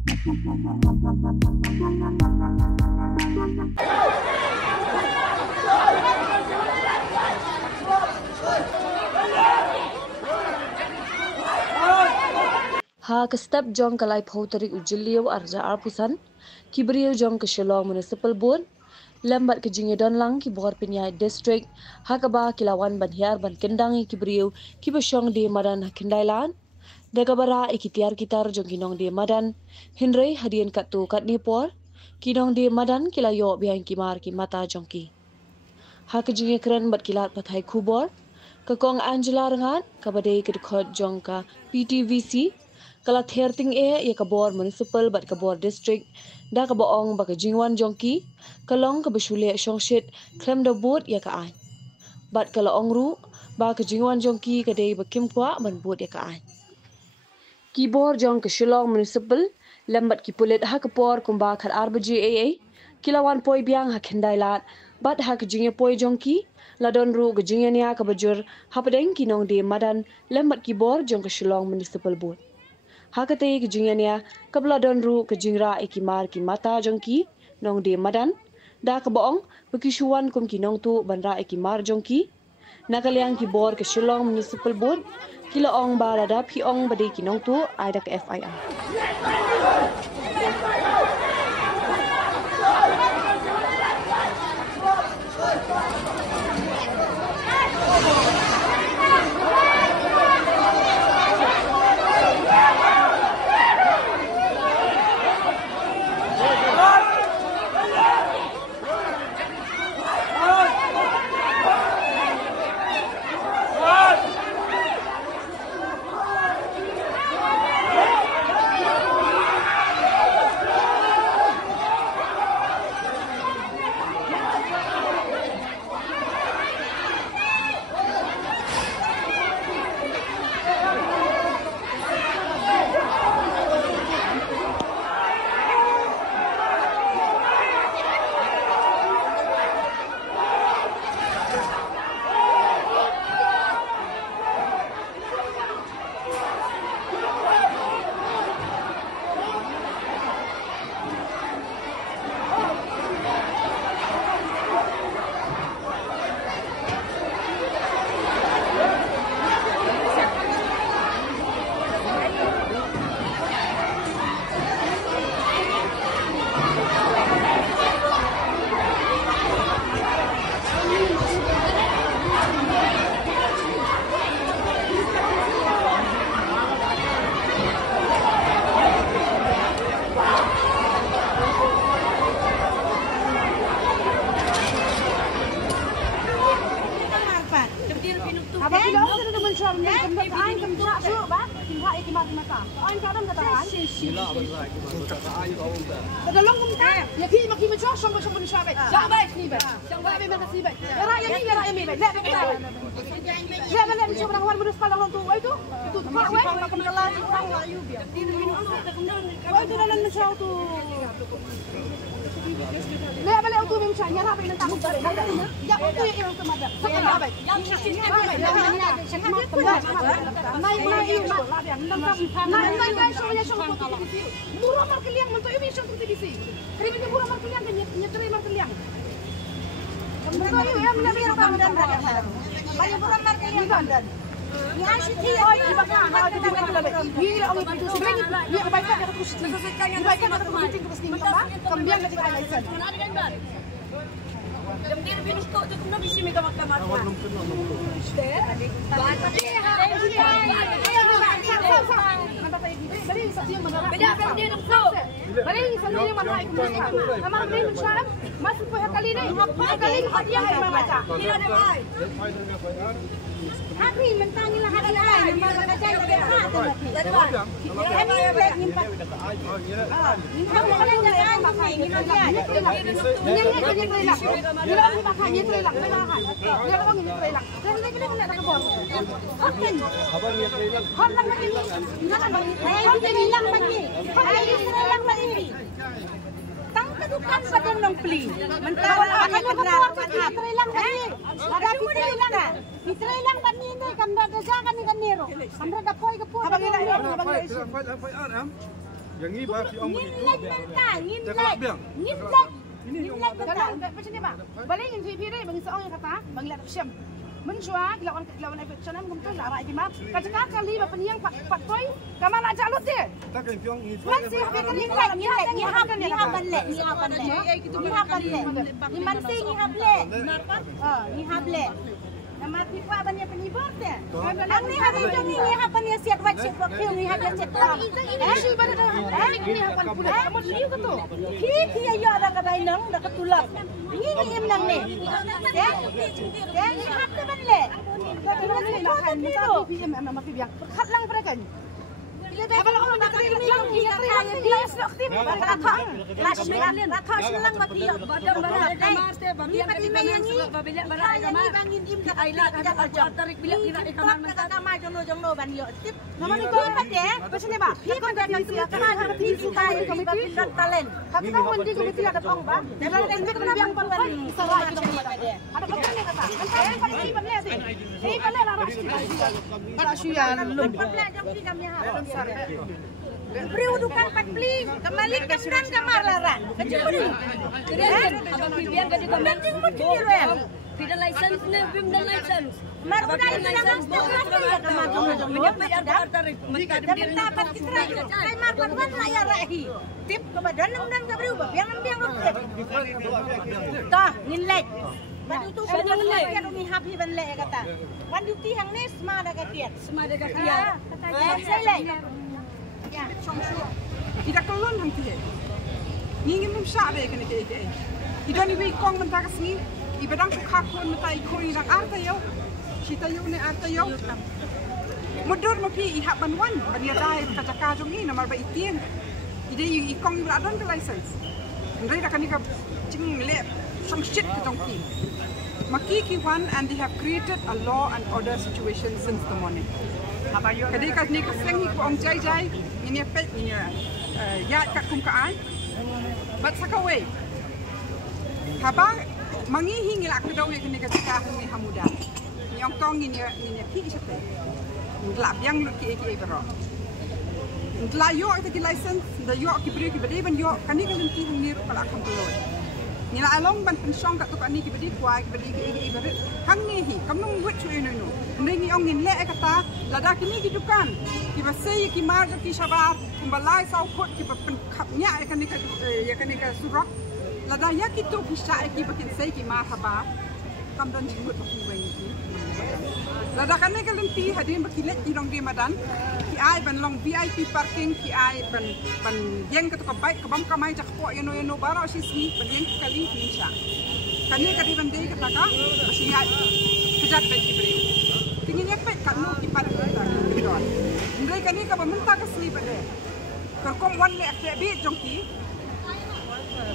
Ha ke step jong kalai phautari ujiliu arja arpusan kibriu jong ke Shillong Municipal Board lambat ke jinge donlang ki bor pinyai district ha ka ba kilawan ban hiar ban kendangi kibriu ki besong de madan kindailan de kabara ikitiar kitar jong kinong de madan hinrei hadien katu kat nipor kinong de madan kilayo biang kimar ki mata jongki ha ke jinge kren bat kilat pathai khubor ka kong Angela rangat kabade ke dekhot jong ka PTVC kala therting ye kabor municipal bat kabor district da ka boong ba ka jingwan jongki kalong ka besule shongshit klem da bot ya ka ai bat kala ongru ba ka jingwan jongki ka dei ba kimkwa ban bot ya ka ai kibor jong ka Shillong Municipal lambat ki pulit ha ka por kumba khat arbaji aa kilawan poi biang ha khendailat bat ha ka jinge poi jongki ladon ru ka jinge nya ka bajur hapadeng kinong de madan lambat kibor jong ka Shillong Municipal Board hakate ke jingania kabla don ru ke jingra ikimar ki mata jongki nong de madan da ka boong bekisuan kum ki nong tu banra ikimar jongki nakaliang ki bor ke Shillong Municipal Board kila ong barada phi ong bade ki nong tu aida ke FIR Bukan badan nong pli. Mentawal akan keterangan fitri lang bani. Ada fitri lang na. Fitri lang bani ni kan da daga kan ni kanero. Sandra da poi ke poi. Yang ini bah piong Ngin itu. lek mentah, ngin Cakap lek. biang. Ngin lek. Ini Ngin yang lek Kalau mentah. enggak macam ni ba? Balik yang TV ni bagi seorang yang kata, bagi lak syam. Menjua lawan efection am gum tu la ra map. Kata kali ba peniang pat toy, kama nak jalut dia. Tak kan piong ini. Man si hape kan Ngin lek, ngin lek, ngin hap ban lek, ngin hap ban lek. Ngin hap ban lek. Ngin man si ngin hap lek. Ngin hap lek. Nama pipa ban ya penibur dia. Ang ni hap jong ni hap ban ya siat wat siat wat ni hap ya siat. Ini si ba dah. Ini hapan pula. Kamu liu ke tu? Ki ya ada kadai nang dak ketulak. Ini im nang ni. Ya. Ya ni hap te ban lek. Kata ni nak kan ni TV am am TV yang khat lang pada kan. Apa nak nak ini yang dia aktif pada kan. Rakha silang mati badam badam kamar te babian kami menyanyi babila bara kamar bangin im ka aila ka ajar tarik bila kira kamar mata kamar jono ban yo tip Nama ni kau pat ya macam ni ba? pi kan dari kamar ka pi sukai babila talent Kata kau mandi kau betul ada pong ba? dalam ini kan yang pan Sarai kita ni. Ada kata ni kata. Kan pasti balik sih. Eh balik lah rashi. Rashi ya lum. Pabla jom ki kami ha Beri udukan pat pli kembali kamran kamar lara kejuri keren abang bibian gadi kamar mut kira Pida license na bim na license maruda ina lang stok ya kamar jono menyampai tarik mentar dapat kitra kai mar pan la ya rahi tip ke badan nang ka beri ubah yang rokit tah nilai Badu tu sudah nilai ni happy ban le kata wan duty hang ni smart ka tiat saya le ya Tidak kelon hang tiye. Ngingin mum sya be kan ke. Idoni wi kong mentah kesini. Ibadang ku khakon mentai koi rang arta yo. Cita yo ne arta yo. Mudur mapi ihak banwan ban ya dai kacaka jong ni nomor ba itien. Ide i kong i bradon ke license. Ndai dak ni ka ching le song shit ke jong ki. Maki ki one and they have created a law and order situation since the morning. Kadai ka ni ka seng ko ong jai jai ini pet ni ya kat kum ka ai. But sakaway. Habang mangihi ngila ka daw ni ka ka ni hamuda. Ni ong tong ni ki siapa. Nglap yang lu ki bro. Ngla yo ka ki license, da yo ki bri ki bade ban yo kani ka lenti ni ru pala kam ko. Nila along ban pensong kat tu kan ni ki bade kuai ki bade ki bade. Hang ni hi kam nung wit chu no. Ndai ong ngin le kata lada kini ki dukan. Ki basei ki mar ki shabar kumbalai sau khot ki pen khapnya kan ni ka surok. Lada ya ki tu ki sha ki bakin sei ki mar haba. Kam dan chimut ki wen ki. Lada kan ni ka lenti hadin bakilet ki dong di madan. Ki ai ban long VIP parking ki ai ban yeng ka tu ka baik ka bam kamai jak po yeno baro si si ban yeng kali ni sha. Kan ni ka di ban dei ka ka masih ya kejat ban ki beri. Tingin ya pet kan no ki pada kita. Ndai kan ni ka bamenta ka sli pada. Kerkom wan le akte bi jongki.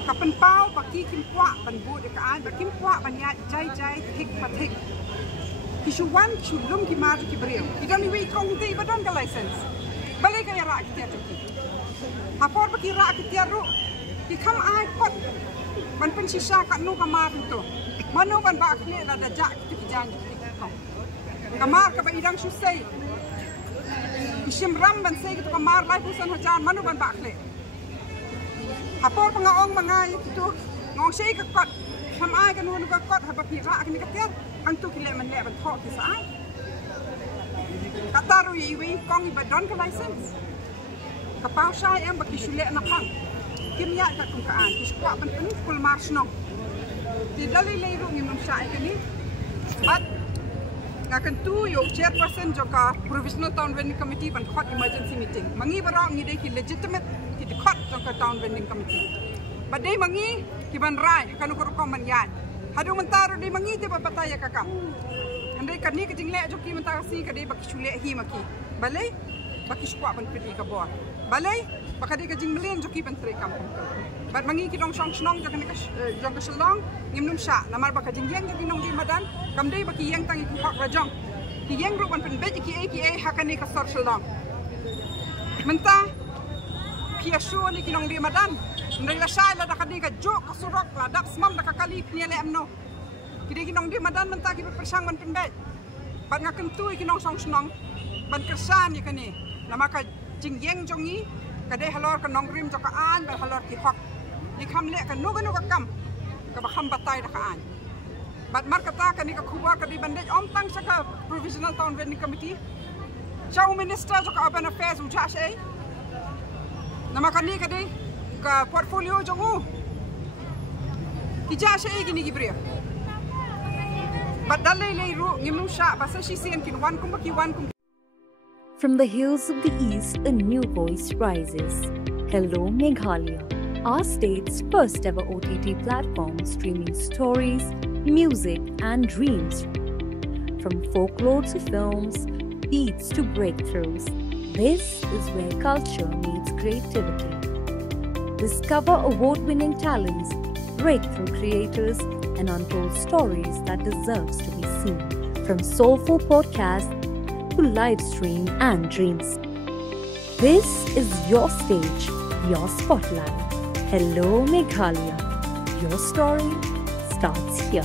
Kapan pau baki kim kwa ban bu de ka an bakim kwa ban ya jai hik patik. Kisuan chulum ki mar ki breu. Idon ni wi kong ti badon ka license. Balik ka ya ra ki jongki. Hapor baki ra ki tiaru. Ki kam ai kot. Ban pen sisa ka no ka mar tu. Manu ban ba kle la da jak ki jan. Kamar ka ba idang susay. Isim ram ban say gitu kamar lai pusan hajan manu ban bakle. Hapor pangaong mangai itu ngong say ka kot. Samai kan nu ka kot haba pira kan ka tiar ang tu kile man le ban thok ki sai. Kataru yi kong i badon ka license. Kapau sai em ba ki shule na pang. Kimya ka kum kaan ki skwa ban pen kul mar snong. Di dali leiru ngim sai ka ni. But ngakan tu yo chairperson joka provisional town vending committee ban khot emergency meeting mangi barang ngi dei ki legitimate ki khot joka town vending committee badai mangi ki ban rai kan ko ko man yan hadu mentaro dei mangi te pataya kakam andai kan ni ke jingle joki mentara si ka dei baki chule hi maki balai baki skwa ban pidi ka bo balai bakade ka jing melen joki ban tre kampung bat mangi ki dong song snong joka ni ka jong ka shalong ngimnum sha namar baka jing yang joki nong di madan kam dei baki yang tangi ki hok rajong ki yang ru ban pen be ki e hakane ka sor shalong menta pia shu ni ki nong di madan ndai la sha la dakadi ka jo ka surok la dak smam dak kali pni le amno ki dei ki nong di madan menta ki persang ban pen be bat ngaken tu ki nong song snong ban kersan ni kani nama ka jing yang jongi kadai halor ka nongrim to ka an ba halor ki hok di kham le ka nuga nuga kam ka ba kham batai da ka an bat mar kata ka ni ka khuba ka di bandej om tang saka provisional town vending committee Chow minister to ka urban affairs ujas ai nama kani ka di ka portfolio jongu ki ja ai gini gibria bat dalai lei ru ngimnu sha ba sa shi sen kin wan kum ki wan kum. From the hills of the east, a new voice rises. Hello Meghalaya, our state's first ever OTT platform streaming stories, music and dreams. From folklore to films, beats to breakthroughs, this is where culture meets creativity. Discover award-winning talents, breakthrough creators and untold stories that deserves to be seen. From soulful podcasts to live stream and dreams. This is your stage, your spotlight. Hello Meghalaya. Your story starts here.